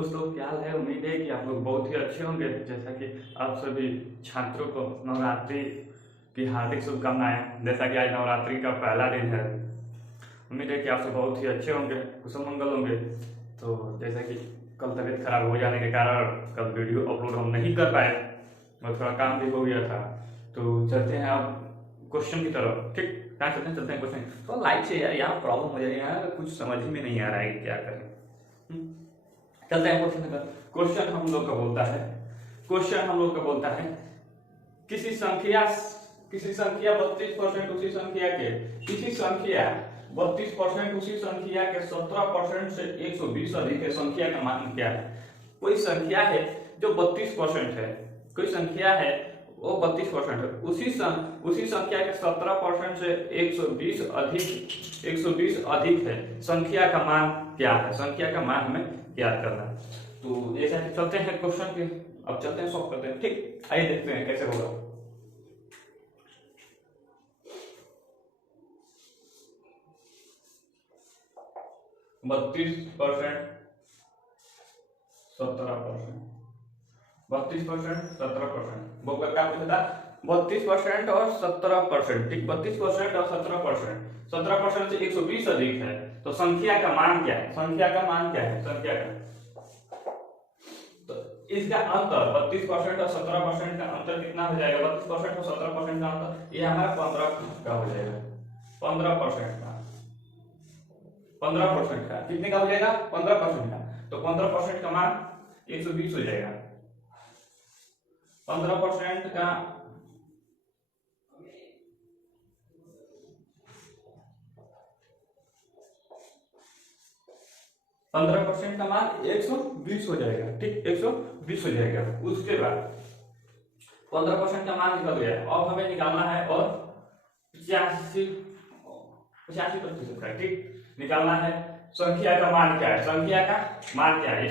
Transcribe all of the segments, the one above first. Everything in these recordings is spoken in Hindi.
दोस्तों क्या हाल है। उम्मीद है कि आप लोग बहुत ही अच्छे होंगे। जैसा कि आप सभी छात्रों को नवरात्रि की हार्दिक शुभकामनाएं। जैसा कि आज नवरात्रि का पहला दिन है, उम्मीद है कि आप सब बहुत ही अच्छे होंगे, कुशल मंगल होंगे। तो जैसा कि कल तबीयत खराब हो जाने के कारण कल वीडियो अपलोड हम नहीं कर पाए और थोड़ा काम भी हो गया था। तो चलते हैं आप क्वेश्चन की तरफ। ठीक, कहाँ चलते हैं क्वेश्चन। तो लाइक से यार यहाँ प्रॉब्लम हो जाएगी, यार कुछ समझ ही में नहीं आ रहा है क्या करें। चलते हैं क्वेश्चन पर। क्वेश्चन हम लोग का बोलता है, किसी संख्या 32% उसी संख्या के 17% से 120 अधिक है। संख्या का मान क्या है? कोई संख्या है जो 32% है, कोई संख्या है वो 32% है, उसी संख्या के 17% से 120 अधिक है। संख्या का मान क्या है? संख्या का मान हमें याद करना है। तो जैसे चलते हैं क्वेश्चन के, अब चलते हैं सॉल्व करते हैं। ठीक, आइए देखते हैं कैसे होगा। बत्तीस परसेंट 17%, वो क्या पूछा था? 32% और 17%। ठीक, 32% और 17% से 120 अधिक है। तो संख्या का मान क्या है? संख्या का तो इसका अंतर 32% और 17% का अंतर कितना हो जाएगा? 32% और 17% का अंतर ये हमारा 15 का हो जाएगा। 15% का कितने का हो जाएगा? 15% का। तो 15% का मान 120 हो जाएगा। 15% का 15% का मान 120 हो जाएगा। ठीक, 120 हो जाएगा। उसके बाद 15% का मान निकल गया। अब हमें निकालना है और 85% का। ठीक, निकालना है। संख्या का मान क्या है? संख्या का मान क्या है?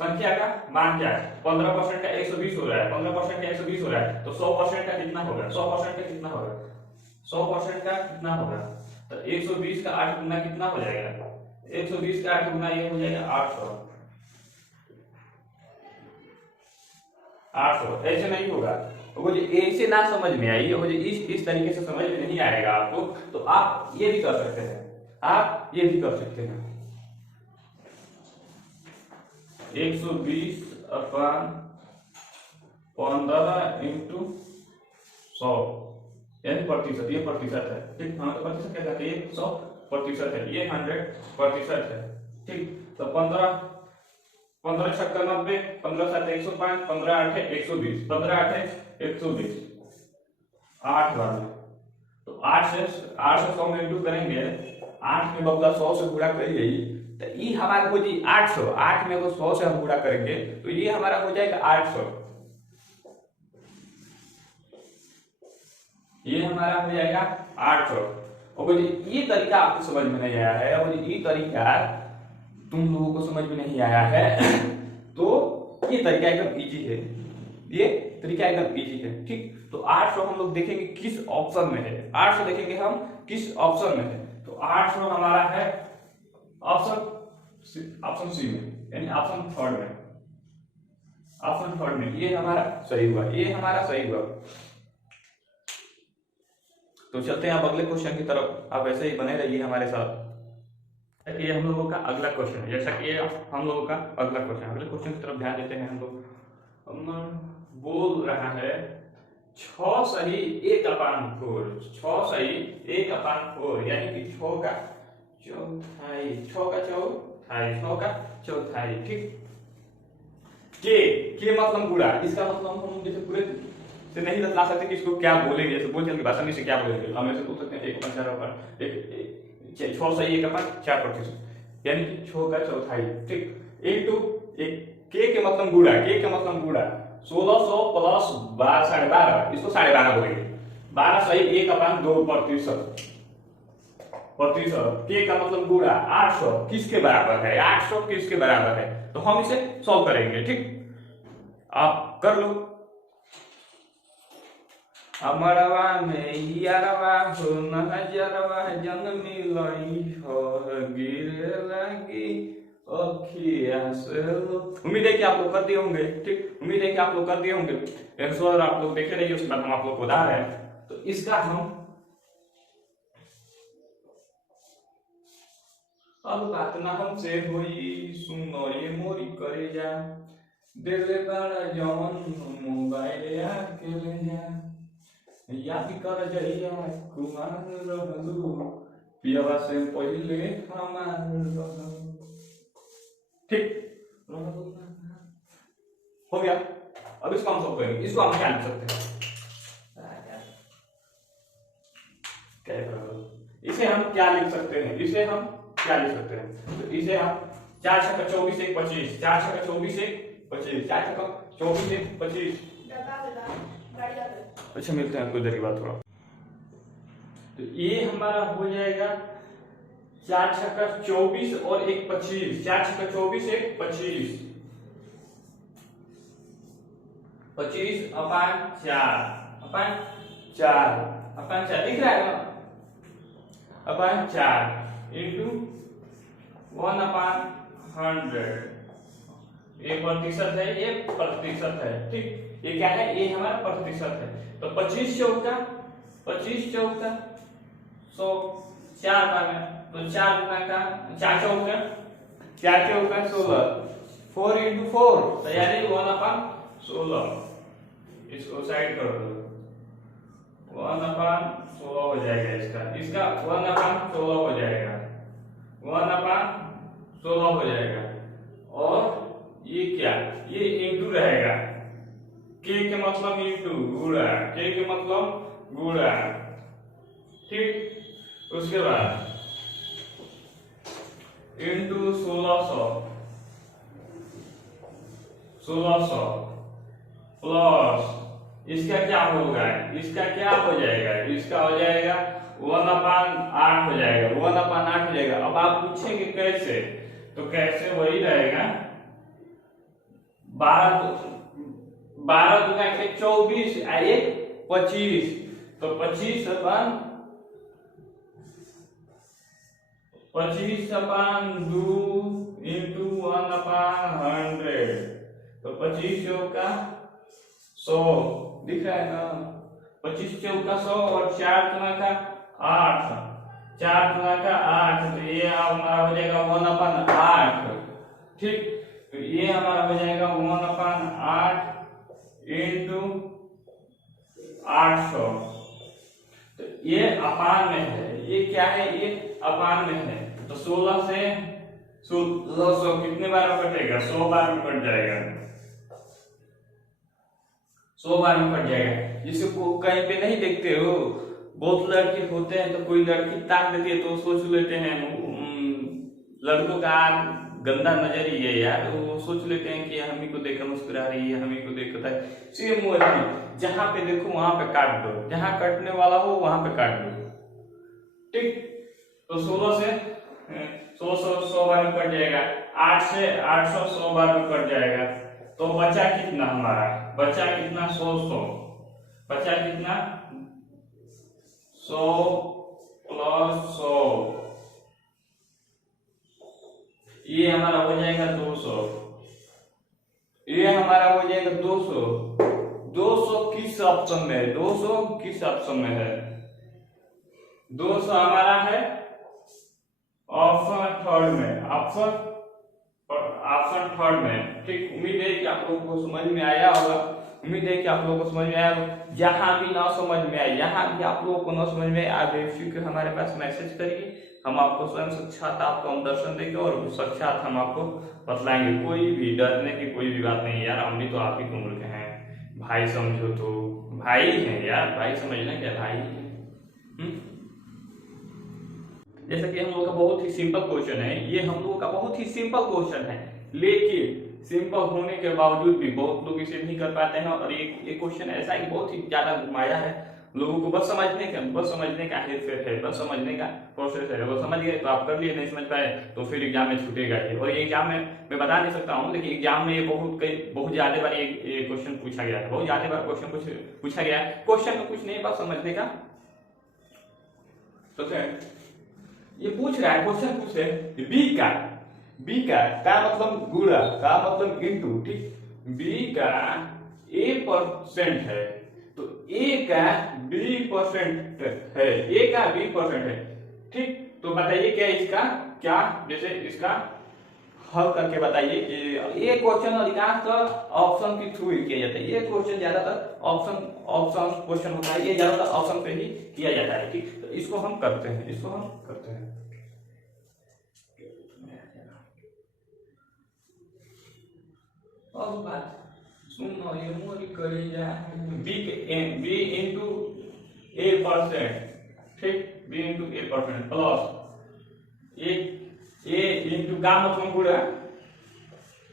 संख्या का मान क्या है? 15% का 120 हो रहा है, 15% का 120 हो रहा है, तो 100% का कितना होगा? 100% का कितना होगा? 100% का कितना होगा? तो 120 का 8 गुना कितना हो जाएगा? 120 का 8 गुना ये हो जाएगा 800। ऐसे नहीं होगा, वो जो ऐसे ना समझ में आई, वो जो इस तरीके से समझ में नहीं आएगा आपको, तो आप ये भी कर सकते हैं। 120/15 इंटू 100 यानी प्रतिशत, ये प्रतिशत है। ठीक, हाँ तो प्रतिशत क्या कहते हैं? 100% है, ये 100% है। ठीक, तो 15 छक्का 90, 15 7 105, 15 8 120, 15 8 120, 8 बार। तो 8 से 100 में इंटू करेंगे, 8 में बबला 100 से गुणा करिए, तो ये हमारा हो जाए 800। 8 में 100 से हम गुणा करेंगे तो ये हमारा हो जाएगा 800। ये हमारा हो जाएगा 800। और ये तरीका आपको समझ में नहीं आया है, और ये तरीका तुम लोगों को समझ में नहीं आया है तो ये तरीका एकदम इजी है, ये तरीका एकदम इजी है। ठीक, तो 800 हम लोग देखेंगे किस ऑप्शन में है। 800 देखेंगे हम किस ऑप्शन में है। तो 800 हमारा है ऑप्शन सी में, यानी ऑप्शन थर्ड में। ये हमारा सही हुआ, ये हमारा सही हुआ। तो चलते हैं आप अगले क्वेश्चन की तरफ। आप ऐसे ही बने रहिए हमारे साथ। ये हम लोगों का अगला क्वेश्चन है। जैसा कि ये हम लोगों का अगला क्वेश्चन की तरफ ध्यान देते हैं हम लोग। बोल रहा है 6 सही 1/4, 6 सही 1/4 यानी कि 6 का चौथाई, 6 का चौथाई। ठीक, के मतलब गुणा। इसका मतलब हम जैसे पूरे से नहीं बता सकते कि इसको क्या बोलेंगे, जैसे बोलचाल की भाषा में से क्या बोलेंगे। हम ऐसे पूछ सकते हैं 6 सही 1/4%, यानी कि 6 का चौथाई। ठीक, इंटू के मतलब गुणा। के का मतलब गुणा 1600 प्लस 12.5, इसको 12.5 बोलेंगे। 12 सही 1/2%। के का मतलब गुणा 800 किसके बराबर है? 800 किसके बराबर है? तो हम इसे सॉल्व करेंगे। ठीक, आप कर लो। अमरवा में यारवा हो नजरवा जन मिलई हो गिरे लगी उम्मीद है कि आप लोग कर दिए होंगे। ठीक, उम्मीद है कि आप लोग कर दिए होंगे। आंसर आप लोग देखे रहिए, उसके बाद हम आप लोग को बता रहे हैं। तो इसका हम अब बात ना हमसे होई, सुनो ये मोरी करे जा, दिले बड़ा जवन मोबाइल आके ले जा, याद कर जइया कुमार रहलू, पियवा से पहिले हमार रहलू। ठीक, हो गया। अब इसको हम सब करेंगे, इसको हम क्या लिख सकते हैं? इसे हम क्या लिख सकते हैं? इसे हम क्या लिख सकते हैं? तो इसे हम 4 छक्का 24 1 25, 4 छक्का 24 1 25, 4 छक्का 24 1 25। अच्छा, मिलते हैं कुछ देर के बाद थोड़ा। तो ये हमारा हो जाएगा 4 छक्का 24 और 1 25, 4 छक्का 24 1 25, 25 अपान 4 दिख रहा है ना? अपान 4 इंटू 1 अपान 100। ये प्रतिशत है, ये प्रतिशत है। ठीक, ये क्या है? ये हमारा प्रतिशत है। तो 25 चौका 100, 4 बार में तो 4 गुना का 4 चौका 16, 4 इंटू 4 तो यानी 1 अपान 16। इसको साइड कर दो, 1 अपान 16 हो जाएगा। इसका 1 अपान 16 हो जाएगा, 1 अपान 16 हो जाएगा। और ये क्या? ये इंटू रहेगा, के के मतलब इंटू गुणा, के के मतलब गुणा। ठीक, उसके बाद इंटू 1600 प्लस इसका क्या होगा? इसका क्या हो जाएगा? इसका हो जाएगा 1 अपान 8 हो जाएगा, 1 अपान 8 हो जाएगा। अब आप पूछेंगे कैसे? तो कैसे वही रहेगा 12 दुना के 24 1 25, तो 25 अपान 2 इंटू 1 अपान 100, तो 25 चौका 100 दिख रहा है ना? 25 चौका 100 और 4 गुना का 8, 4 गुना का 8, तो ये हमारा हो जाएगा 1 अपान 8। ठीक, तो ये हमारा हो जाएगा 1 अपान 8 इंटू 800। तो ये अपान में है, ये क्या है? ये अपान में है। तो 16 से 1600 कितने बार में कटेगा? 100 बार में कट जाएगा, 100 बार में कट जाएगा। जिसे कहीं पे नहीं देखते हो, बहुत लड़के होते हैं तो कोई लड़की ताक देती है तो सोच लेते हैं लड़कों का गंदा नजर ही है यार, वो सोच लेते हैं कि हम ही को देखकर मुस्कुरा रही है, हम ही को देखकर। सेम वही, जहां पे देखो वहां पे काट दो, जहां कटने वाला हो वहां पे काट दो। ठीक, तो 16 से 100 बार में कट जाएगा, 8 से 800 100 बार में कट जाएगा। तो बचा कितना हमारा? बचा कितना? 100 बचा कितना? 100 प्लस 100, ये हमारा हो जाएगा 200। ये हमारा हो जाएगा 200। 200 किस ऑप्शन में है? 200 किस ऑप्शन में है? 200 हमारा है ऑप्शन थर्ड में, ऑप्शन थर्ड में। ठीक, उम्मीद है कि आप लोगों को समझ में आया होगा, उम्मीद है कि आप लोगों को समझ में आया होगा। जहां भी ना समझ में आए, यहाँ भी आप लोगों को ना समझ में आए, आप बेफिक्र हमारे पास मैसेज करिए, हम आपको स्वयं साक्षात आपको हम दर्शन देंगे और साक्षात हम आपको बतलाएंगे। कोई भी डरने की कोई भी बात नहीं यार, हम भी तो आप ही की उम्र के हैं, भाई समझो तो भाई हैं यार, भाई समझना क्या भाई। जैसा कि हम लोगों का बहुत ही सिंपल क्वेश्चन है, ये हम लोगों का बहुत ही सिंपल क्वेश्चन है, लेकिन सिंपल होने के बावजूद भी बहुत लोग इसे नहीं कर पाते हैं। और ये क्वेश्चन ऐसा है कि बहुत ही ज्यादा घुमाया है लोगों को, बस समझने का हेरफेर है, बस समझने का प्रोसेस है। वो समझ गए तो आप कर लिए, नहीं समझ पाए तो फिर एग्जाम में छूटेगा ही। और ये एग्जाम में मैं बता नहीं सकता हूँ, लेकिन एग्जाम में ये बहुत ज्यादा बार ये क्वेश्चन पूछा गया है, बहुत ज्यादा बार क्वेश्चन पूछा गया है। क्वेश्चन में कुछ नहीं, बस समझने का। तो ये पूछ रहा है, क्वेश्चन पूछ रहे बी का बी का मतलब गुणा, का मतलब इनटू, ठीक। बी का ए परसेंट है तो ए का बी परसेंट है, ए का बी परसेंट है, ठीक। तो बताइए क्या इसका, क्या जैसे इसका हल करके बताइए कि ये क्वेश्चन अधिकांशतः ऑप्शन के थ्रू ही किया जाता है। ये क्वेश्चन ज्यादातर ऑप्शन ऑप्शन क्वेश्चन होता है, ये ज्यादातर ऑप्शन पे ही किया जाता है, ठीक। तो इसको हम करते हैं, इसको हम करते हैं। अब बात सुनो, ये मोरी करी जाए बी इंटू ए परसेंट, ठीक। बी इंटू ए परसेंट प्लस ए इंटू का मतलब पूरा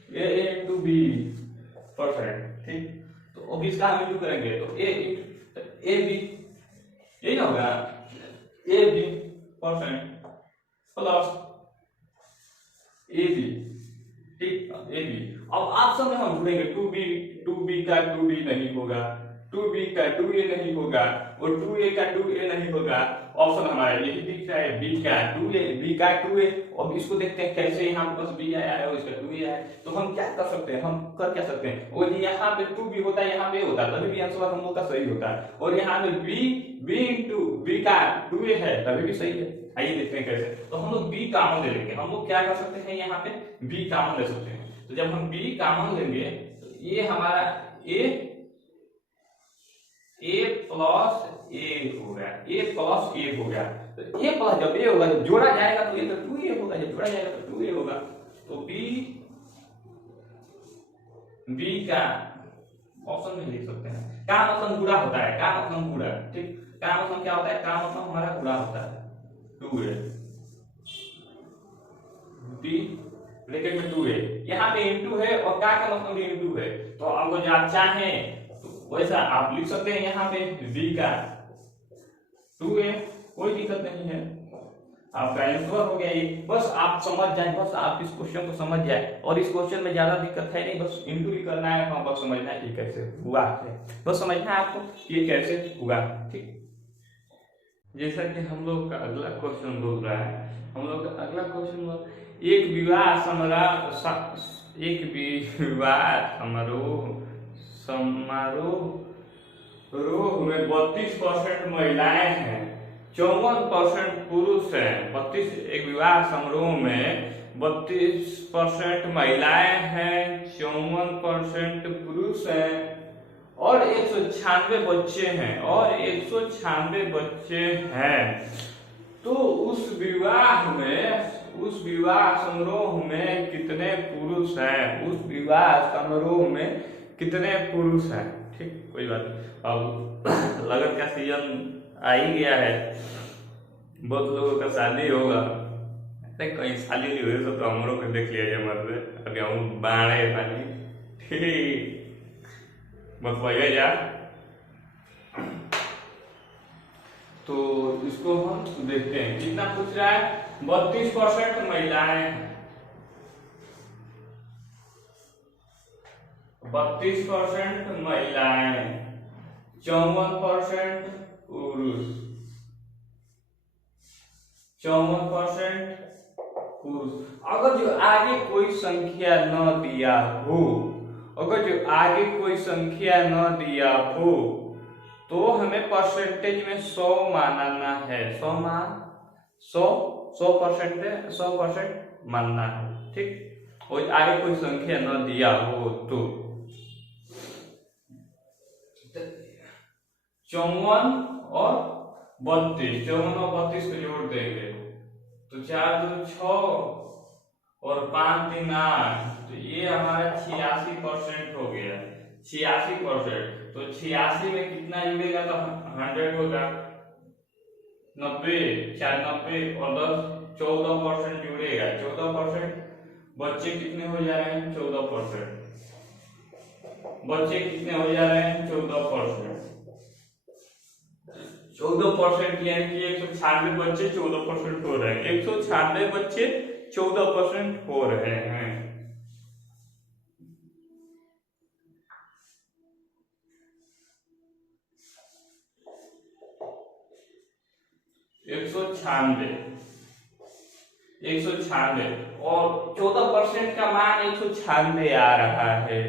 ए इंटू बी परसेंट, ठीक। तो अब इसका हम इंटू करेंगे तो ए बी, यही ना होगा, A B percent plus A B, ठीक। ए बी अब ऑप्शन में हम ढूंढेंगे, टू बी का टू डी नहीं होगा, टू बी का टू ए नहीं होगा और टू ए का टू ए नहीं होगा। ऑप्शन हमारा यही दिख रहा है, बी का टू ए, बी का टू ए। अब इसको देखते हैं कैसे यहाँ बस बी आया है और इसका टू ए आया है। तो हम क्या कर सकते हैं, हम कर क्या सकते हैं, वो यहाँ पे टू बी होता है, यहाँ पे होता है, तभी भी आंसर हम लोग का सही होता है। और यहाँ पे बी इंटू बी का टू ए है, तभी भी सही है। आइए देखते हैं कैसे। तो हम लोग बी कॉमन ले लेंगे, हम लोग क्या कर सकते हैं, यहाँ पे बी कॉमन ले सकते हैं। तो जब हम बी कॉमन लेंगे तो ये हमारा ए प्लस ए हो गया, ए प्लस ए हो गया। तो ए प्लस जब ए होगा, जब जोड़ा जाएगा तो ये तो टू ए होगा, जब जोड़ा जाएगा तो टू ए होगा। तो बी का ऑप्शन में लिख सकते हैं, का मतलब गुणा होता है, का मतलब गुणा, ठीक। का मतलब क्या होता है, का मतलब हमारा गुणा होता है, टू ए बी ब्रैकेट में टू ए, यहाँ पे इनटू है और का मतलब इनटू है। तो आपको जो आप चाहें तो वैसा आप लिख सकते हैं, यहाँ पे बी का टू ए, कोई दिक्कत नहीं है, आपका आंसर हो गया ये। बस आप समझ जाए, बस आप इस क्वेश्चन को समझ जाए, और इस क्वेश्चन में ज्यादा दिक्कत है नहीं, बस इनटू ही करना है, हाँ बस समझना है ये कैसे हुआ है, बस समझना है आपको ये कैसे हुआ, ठीक। जैसा कि हम लोग का अगला क्वेश्चन बोल रहा है, हम लोग का अगला क्वेश्चन, एक विवाह समारोह में 32% महिलाएं हैं, 54% पुरुष हैं। एक विवाह समारोह में 32% महिलाएं हैं, 54% पुरुष हैं और 196 बच्चे हैं, तो उस विवाह समारोह में कितने पुरुष हैं, उस विवाह समारोह में कितने पुरुष हैं, ठीक। कोई बात नहीं, अब लगन का सीजन आ ही गया है, बहुत लोगों का शादी होगा, कहीं शादी नहीं हुई तो हमरों को देख लिया जाए, मतलब अभी हम बाणे पानी, ठीक। बस वही जा, तो इसको हम देखते हैं कितना पूछ रहा है, 32% महिलाएं, 32% महिलाएं, 54% पुरुष, 54% पुरुष। अगर जो आगे कोई संख्या न दिया हो, अगर जो आगे कोई संख्या न दिया हो तो हमें परसेंटेज में 100 मानना है, 100% मानना है, ठीक। और आगे कोई संख्या न दिया हो तो 54 और 32, 54 और 32 को जोड़ देंगे तो 4 2 6 और 5 3 8, तो ये हमारा 86% हो गया, 86%। तो 86 में कितना जुड़ेगा तो 100 होगा, 90 4 90 और 10 14% जुड़ेगा, 14%। बच्चे कितने हो जा रहे हैं, 14%, बच्चे कितने हो जा रहे हैं, 14%, 14% यानी कि 196 बच्चे 14% हो रहे हैं, 196 बच्चे 14% हो रहे हैं। 196 और 14% का मान 196 आ रहा है।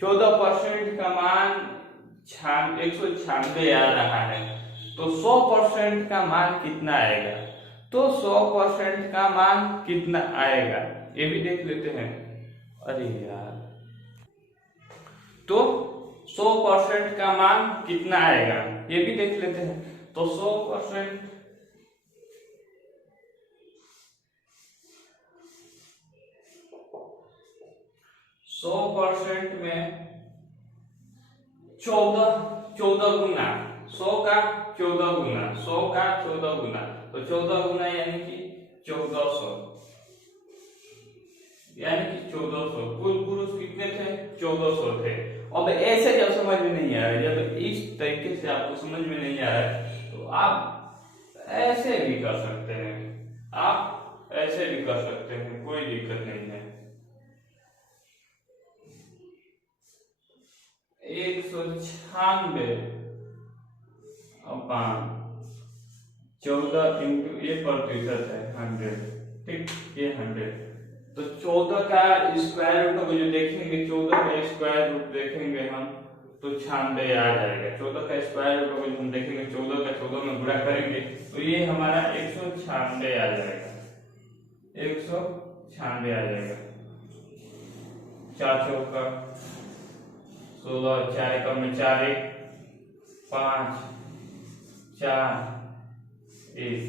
14% का मान 196 आ रहा है। तो 100% का मान कितना आएगा? तो 100% का मान कितना आएगा ये भी देख लेते हैं। अरे यार, तो 100% का मान कितना आएगा ये भी देख लेते हैं। तो 100% में 14 गुना 100 का 14 गुना 100 का 14 गुना, तो 14 गुना यानी कि 1400, यानी कि 1400। कुल पुरुष कितने थे? 1400 थे। अब ऐसे जब समझ में नहीं आ रहा, जब इस तरीके से आपको समझ में नहीं आ रहा है तो आप ऐसे भी कर सकते हैं, आप ऐसे भी कर सकते हैं, कोई दिक्कत नहीं है। 196 अपान 14 इंटू ये प्रतिशत है 100, ठीक, ये 100। तो 14 का स्क्वायर रूट जो देखेंगे, 14 का स्क्वायर रूट देखेंगे हम तो 96 आ जाएगा। 14 का स्क्वायर रूट जो हम देखेंगे, 14 का 14 में गुणा करेंगे तो ये हमारा 196 आ जाएगा, 196 आ जाएगा। 4 चौका 16, 4 एकम में 4 1 5 4 1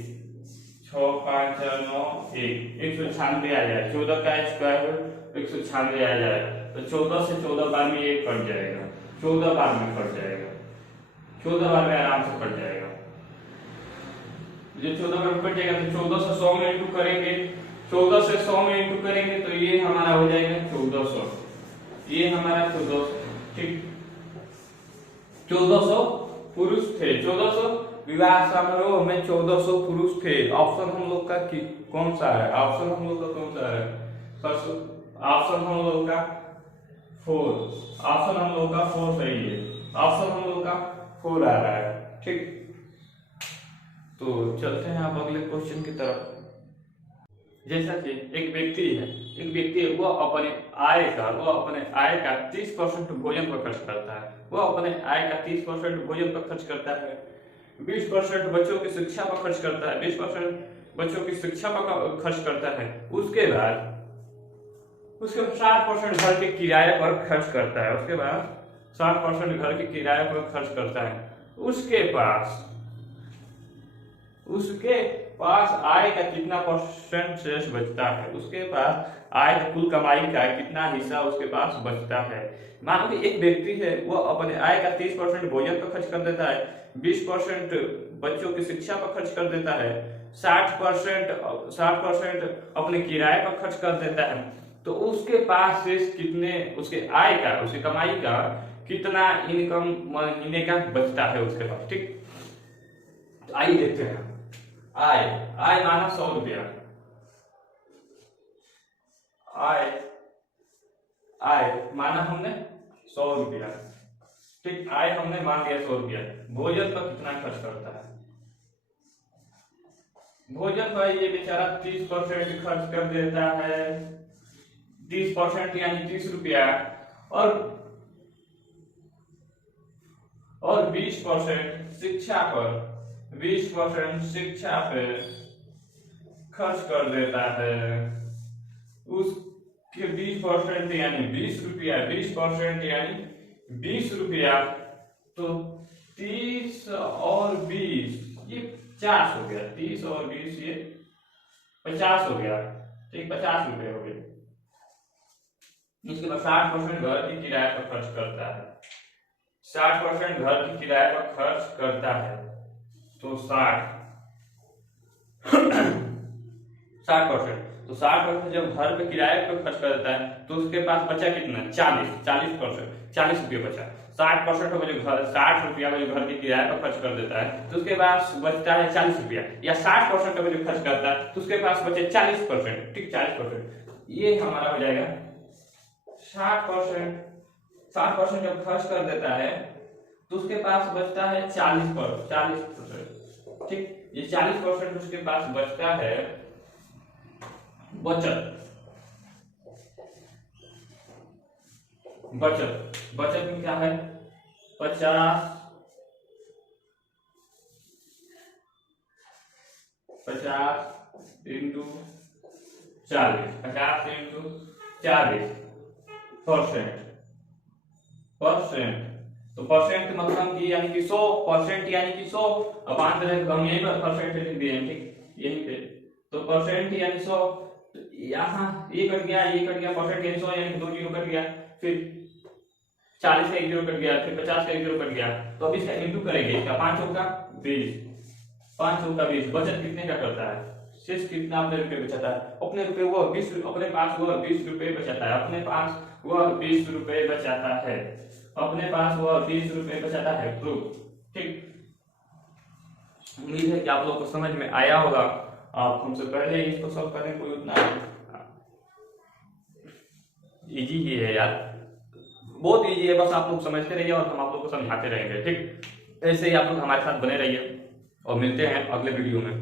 6 5 4 9 1 196 आ जाएगा। 14 का स्क्वायर रूट 196 आ जाएगा। तो 14 से 14 बार में ये कट जाएगा, 14 बार में कट जाएगा, 14 बार में आराम से कट जाएगा। जो 14 बार में कट जाएगा तो 14 से 100 में इंटू करेंगे, 14 से 100 में इंटू करेंगे तो ये हमारा हो जाएगा 1400, ये हमारा 1400, ठीक। 1400 पुरुष थे, 1400 विवाह समारोह में 1400 पुरुष थे। ऑप्शन हम लोग का कौन सा है? ऑप्शन हम लोग का कौन सा है? ऑप्शन हम लोग का 4, ऑप्शन हम लोग का 4 सही है, ऑप्शन हम लोग का 4 आ रहा है, ठीक। तो चलते हैं आप अगले क्वेश्चन की तरफ। जैसा कि एक व्यक्ति है, वो अपने आय का 30% भोजन पर खर्च करता है, वो अपने आय का 30% भोजन पर खर्च करता है, 20% बच्चों की शिक्षा पर खर्च करता है, 20% बच्चों की शिक्षा पर खर्च करता है। उसके बाद 60% घर के किराए पर खर्च करता है, उसके बाद 60% घर के किराए पर खर्च करता है। उसके पास आय का कितना परसेंट शेष बचता है? उसके पास आय का कुल कमाई का कितना हिस्सा उसके पास बचता है? मानो कि एक व्यक्ति है, वो अपने आय का 30% भोजन पर खर्च कर देता है, 20% बच्चों की शिक्षा पर खर्च कर देता है, 60% अपने किराए पर खर्च कर देता है। तो उसके पास शेष कितने, उसके आय का, उसकी कमाई का कितना इनकम महीने का बचता है उसके पास, ठीक। तो आइए देखते हैं। आय माना 100 रुपया, आय माना हमने 100 रुपया, ठीक। आय हमने मान लिया 100 रुपया। भोजन पर कितना खर्च करता है? भोजन पर ये बेचारा 30% खर्च कर देता है, 30% यानी 30 रुपया, और 20% शिक्षा पर, 20% शिक्षा पे खर्च कर देता है। उसके 20% यानी 20 रुपया, 20% यानी 20 रुपया, तो 30 और 20 ये 50 हो गया, 30 और 20 ये 50 हो गया, ठीक, 50 रुपये हो गए। इसके बाद 60% घर की किराए पर खर्च करता है, 60% घर की किराए पर खर्च करता है, तो 60%, तो 60% जब घर पे किराए पर खर्च कर देता है तो उसके पास बचा कितना? 40% रुपये बचा। 60% जो घर 60 रुपया जो घर के किराए पर खर्च कर देता है तो उसके पास बचता है 40 रुपया, या 60% जो खर्च करता है तो उसके पास बचे 40%, ठीक, 40%। ये हमारा हो जाएगा 60% जब खर्च कर देता है तो उसके पास बचता है 40%, ठीक। ये 40% उसके पास बचता है, बचत बचत बचत में क्या है 50 इंटू 40 50 इंटू 40 परसेंट तो परसेंट मतलब कि यानी कि 100% यानी कि 100। अब आंसर है हम यहीं पर परसेंट लिख दिए हैं ठीक यहीं पे तो परसेंट यानी 100 तो यहाँ ये कट गया परसेंट यानी 100 यानी 2 जीरो कट गया फिर 40 का 1 जीरो कट गया फिर 50 का 1 जीरो कट गया तो अब इसका इंटू करेंगे इसका 5 चौका 20 5 चौका 20 बचत कितने का करता है शेष कितना अपने रुपए बचाता है अपने रुपए वो 20 अपने पास वह 20 रुपए बचाता है अपने पास वह 20 रुपए बचाता है अपने पास वह 20 रुपए बचाता है प्रूफ ठीक। उम्मीद है कि आप लोगों को समझ में आया होगा। आप हमसे पहले इसको सॉल्व करने कोई उतना इजी ही है यार बहुत इजी है बस आप लोग समझते रहिए और हम आप लोग को समझाते रहेंगे ठीक। ऐसे ही आप लोग हमारे साथ बने रहिए और मिलते हैं अगले वीडियो में।